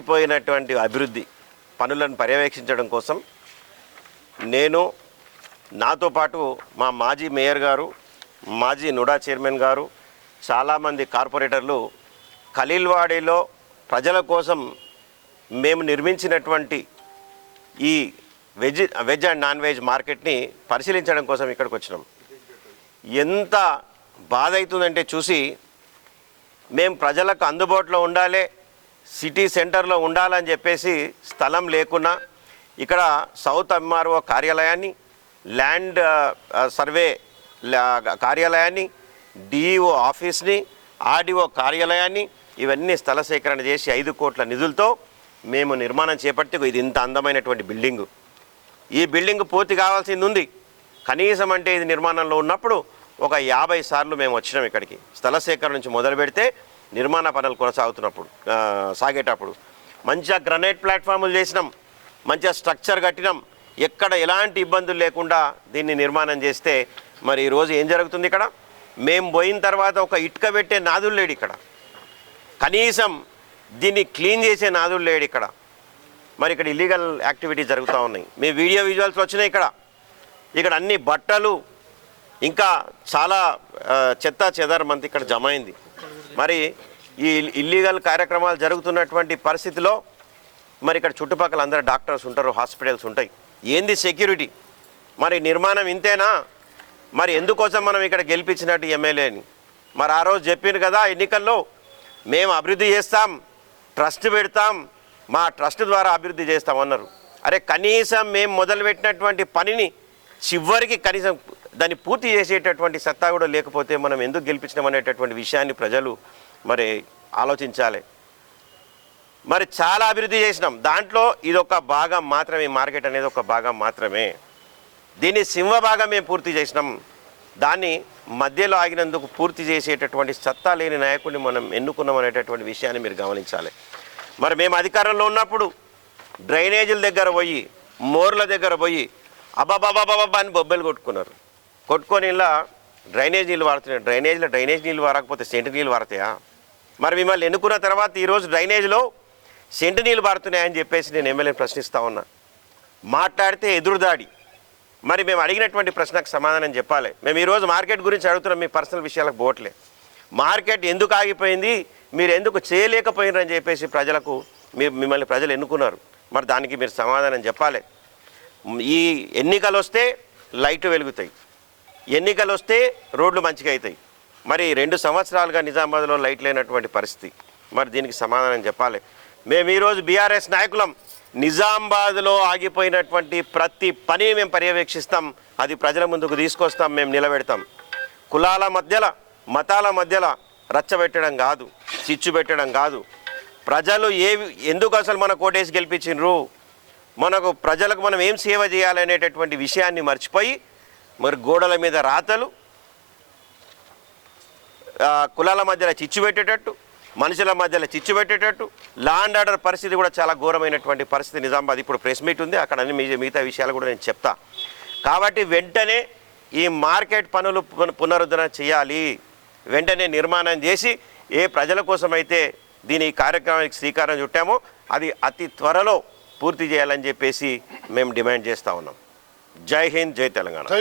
ఆగిపోయినటువంటి అభివృద్ధి పనులను పర్యవేక్షించడం కోసం నేను నాతో పాటు మా మాజీ మేయర్ గారు, మాజీ నుడా చైర్మన్ గారు, చాలామంది కార్పొరేటర్లు ఖలీల్వాడీలో ప్రజల కోసం మేము నిర్మించినటువంటి ఈ వెజ్ అండ్ నాన్ వెజ్ మార్కెట్ని పరిశీలించడం కోసం ఇక్కడికి వచ్చినాం. ఎంత బాధ అవుతుందంటే చూసి, మేము ప్రజలకు అందుబాటులో ఉండాలి, సిటీ సెంటర్లో ఉండాలని చెప్పేసి స్థలం లేకున్నా ఇక్కడ సౌత్ ఎంఆర్ఓ కార్యాలయాన్ని, ల్యాండ్ సర్వే కార్యాలయాన్ని, డిఈఓ ఆఫీస్ని, ఆర్డీఓ కార్యాలయాన్ని ఇవన్నీ స్థల సేకరణ చేసి 5 కోట్ల నిధులతో మేము నిర్మాణం చేపట్టి ఇది ఇంత అందమైనటువంటి బిల్డింగు. ఈ బిల్డింగ్ పూర్తి కావాల్సింది ఉంది. కనీసం అంటే ఇది నిర్మాణంలో ఉన్నప్పుడు ఒక 50 సార్లు మేము వచ్చినాం ఇక్కడికి. స్థల సేకరణ నుంచి మొదలు పెడితే నిర్మాణ పనులు సాగేటప్పుడు మంచిగా గ్రనైట్ ప్లాట్ఫామ్లు చేసినాం, మంచిగా స్ట్రక్చర్ కట్టినాం, ఎక్కడ ఎలాంటి ఇబ్బందులు లేకుండా దీన్ని నిర్మాణం చేస్తే మరి ఈరోజు ఏం జరుగుతుంది? ఇక్కడ మేము పోయిన తర్వాత ఒక ఇటుక పెట్టే నాదులు లేడు ఇక్కడ, కనీసం దీన్ని క్లీన్ చేసే నాదులు లేడు ఇక్కడ. మరి ఇక్కడ ఇల్లీగల్ యాక్టివిటీ జరుగుతూ ఉన్నాయి. మీ వీడియో విజువల్స్ వచ్చినాయి. ఇక్కడ అన్ని బట్టలు ఇంకా చాలా చెత్త చెదారం ఇక్కడ జమ అయింది. మరి ఈ ఇల్లీగల్ కార్యక్రమాలు జరుగుతున్నటువంటి పరిస్థితిలో మరి ఇక్కడ చుట్టుపక్కల అందరూ డాక్టర్స్ ఉంటారు, హాస్పిటల్స్ ఉంటాయి. ఏంది సెక్యూరిటీ? మరి నిర్మాణం ఇంతేనా? మరి ఎందుకోసం మనం ఇక్కడ గెలిపించినట్టు ఎమ్మెల్యేని? మరి ఆ రోజు చెప్పింది కదా ఎన్నికల్లో, మేము అభివృద్ధి చేస్తాం, ట్రస్ట్ పెడతాం, మా ట్రస్ట్ ద్వారా అభివృద్ధి చేస్తామన్నారు. అరే కనీసం మేము మొదలుపెట్టినటువంటి పనిని చివరికి కనీసం దాన్ని పూర్తి చేసేటటువంటి సత్తా కూడా లేకపోతే మనం ఎందుకు గెలిపించినాం అనేటటువంటి విషయాన్ని ప్రజలు మరి ఆలోచించాలి. మరి చాలా అభివృద్ధి చేసినాం, దాంట్లో ఇదొక భాగం మాత్రమే, మార్కెట్ అనేది ఒక భాగం మాత్రమే. దీన్ని సింహభాగం మేము పూర్తి చేసినాం. దాన్ని మధ్యలో ఆగినందుకు పూర్తి చేసేటటువంటి సత్తా లేని నాయకుడిని మనం ఎన్నుకున్నాం అనేటటువంటి విషయాన్ని మీరు గమనించాలి. మరి మేము అధికారంలో ఉన్నప్పుడు డ్రైనేజీల దగ్గర పోయి, మోర్ల దగ్గర పోయి అబాబాబాబాబా అని బొబ్బెలు కొట్టుకొని ఇలా డ్రైనేజ్ నీళ్ళు వాడుతున్నాయి. డ్రైనేజ్ నీళ్ళు వారకపోతే సెంటు నీళ్ళు వారతాయా? మరి మిమ్మల్ని ఎన్నుకున్న తర్వాత ఈరోజు డ్రైనేజ్లో సెంటు నీళ్ళు వాడుతున్నాయని చెప్పేసి నేను ఎమ్మెల్యేని ప్రశ్నిస్తూ ఉన్నా. మాట్లాడితే ఎదురుదాడి. మరి మేము అడిగినటువంటి ప్రశ్నకు సమాధానం చెప్పాలి. మేము ఈరోజు మార్కెట్ గురించి అడుగుతున్నాం, మీ పర్సనల్ విషయాలకు పోవట్లే. మార్కెట్ ఎందుకు ఆగిపోయింది, మీరు ఎందుకు చేయలేకపోయినారని చెప్పేసి మిమ్మల్ని ప్రజలు ఎన్నుకున్నారు. మరి దానికి మీరు సమాధానం చెప్పాలి. ఈ ఎన్నికలు వస్తే లైట్లు వెలుగుతాయి, ఎన్నికలు వస్తే రోడ్లు మంచిగా అవుతాయి. మరి 2 సంవత్సరాలుగా నిజామాబాద్లో లైట్ లేనటువంటి పరిస్థితి. మరి దీనికి సమాధానం చెప్పాలి. మేము ఈరోజు బీఆర్ఎస్ నాయకులం. నిజామాబాద్లో ఆగిపోయినటువంటి ప్రతి పని మేము పర్యవేక్షిస్తాం, అది ప్రజల ముందుకు తీసుకొస్తాం, మేము నిలబెడతాం. కులాల మధ్యలో, మతాల మధ్యలో రచ్చబెట్టడం కాదు, చిచ్చు పెట్టడం కాదు. ప్రజలు ఎందుకు అసలు మన కోటేసి గెలిపించిండ్రు, ప్రజలకు మనం ఏం సేవ చేయాలనేటటువంటి విషయాన్ని మర్చిపోయి మరి గోడల మీద రాతలు, కులాల మధ్యలో చిచ్చు పెట్టేటట్టు, మనుషుల మధ్యలో చిచ్చు పెట్టేటట్టు, లా అండ్ ఆర్డర్ పరిస్థితి కూడా చాలా ఘోరమైనటువంటి పరిస్థితి నిజామాబాద్. ఇప్పుడు ప్రెస్ మీట్ ఉంది, అక్కడ అన్ని మిగతా విషయాలు కూడా నేను చెప్తా. కాబట్టి వెంటనే ఈ మార్కెట్ పనులు పునరుద్ధరణ చేయాలి. వెంటనే నిర్మాణం చేసి ఏ ప్రజల కోసమైతే దీని కార్యక్రమానికి శ్రీకారం చుట్టామో అది అతి త్వరలో పూర్తి చేయాలని చెప్పేసి మేము డిమాండ్ చేస్తూ ఉన్నాం. జై హింద్, జై తెలంగాణ.